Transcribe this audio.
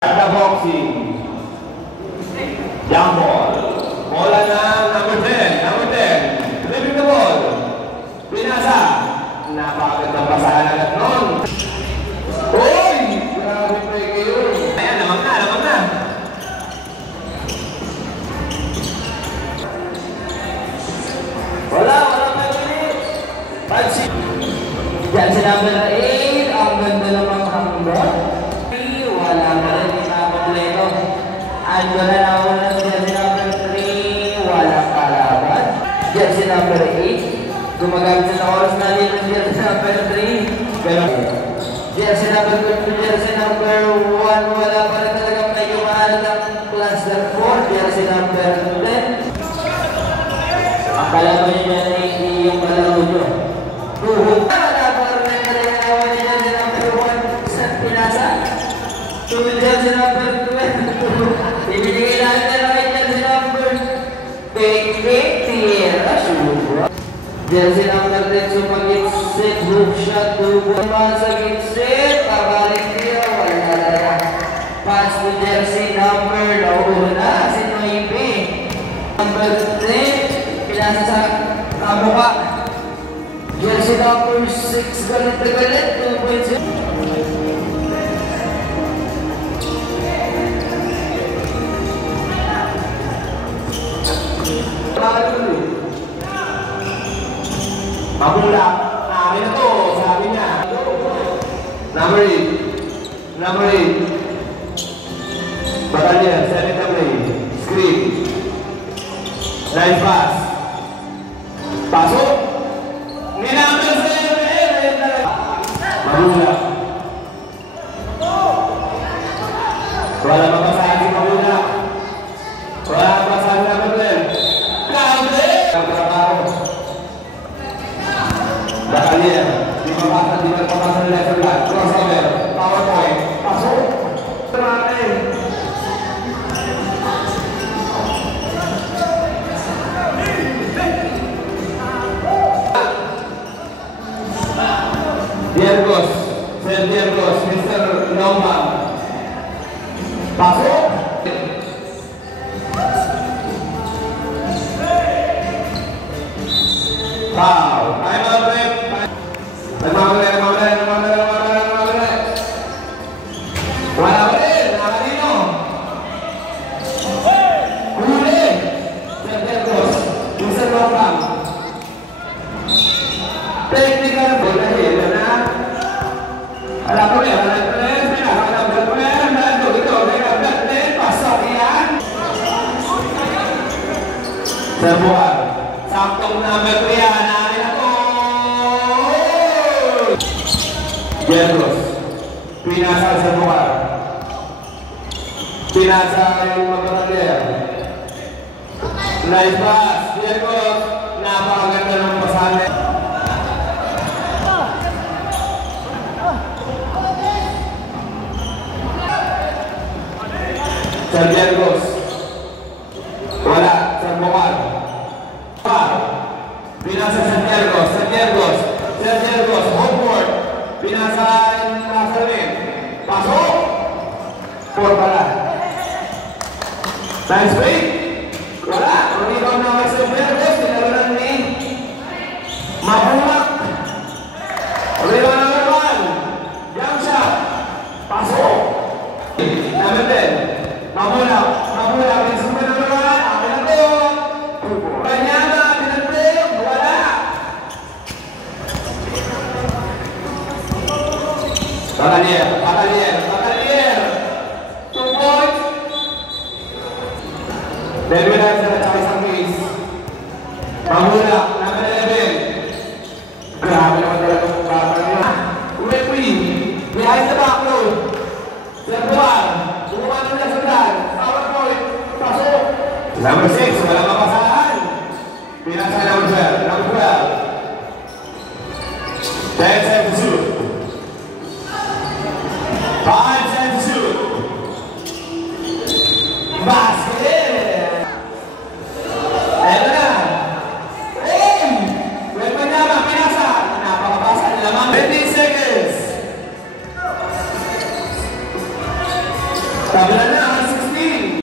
The boxing. Jump ball. Bola na number 10. Number 10. Flipping the ball. Pinasa. Napakagandang pasahan agad nun. Uy! Grabe pa kayo. Ayan, lamang na, lamang na. Wala pa ulit. Pansin. Yan si number 8. Ang ganda namang hanggang. Wala pa rin ito. Ando na naman na dyan si number 3. Walang kalaban. Dyan si number 8. Gumagamit sa oras na rin dyan si number 3. Pero dyan si number 2. Dyan si number 1. Wala pa rin talagang may kumahan ng plus than 4. Dyan si number 10. Ang kalaban niya dyan ay hindi yung kalaro nyo. Wala pa rin kalaban niya dyan si number 1. Sa pinasa. Tunod dyan si number 12. Ibinigay natin na rin dyan si number 20. Tira, suwa. Dyan si number 10. Sumag-exit. Hook shot. Tubuan. Masag-exit. Pabalik niya. Wala na. Pass to jersey number. Nauna. Si Noibe. Number 10. Pinasa sa kamuka. Jersey number 6. Galit na galit. 2.0. Mabula. Amin na to. Sabi niya. Number 8. Number 8. Batalyan. 7 play. Screen. Nice pass. Pasok. Ninambil sa Mabula. Wala mapasahan si Mabula. Wala mapasahan na Mabula. Batalyan, di mapapasa nila sa vlog. Crossover, PowerPoint, pasok. Marami. Diargos, Sir Diargos, Mr. Loma. Pasok. Wow, time out break. Wala pa rin, nakalino. Huli. Sergos, Mr. Lopam. Technical ball na hila na. Alam ko rin, pinakakalabot ko yan. Ito, pasok yan. Serbuan, saktong number 3 yan. Diargos, pinasa sa lugar. Pinasa yung magkakalian. Nice pass, Diargos, napakaganda ng pasahan. Sa Diargos, wala, sa lugar. Pinasa sa Diargos, homeboard. Pinasa yung nasa rin. Pasok! 4 pala. Nice break. Wala. Rebound na may sa Diargos. Pinarunan ni Mahulak. Rebound number 1. Jump shot. Pasok. Number 10. Mahulak. Yung sumber number 1. Akin na to. Kanyama. Pinantin. Wala. Batalyan. 2 points. Then we have the choice of case. Mahula, number 11. Grabe naman talaga kung kapal niya. Referee, behind the back row. Serbuan, bumuha nila sa dad. PowerPoint, pasok. Number 6, walang mapasahan. Pinasa number 12. 10 seconds to shoot. 5 seconds to shoot. Basket! Ayan na! Hey! Weapon niya, pinasa! Napakabasa nila mga 15 seconds! Tabla na.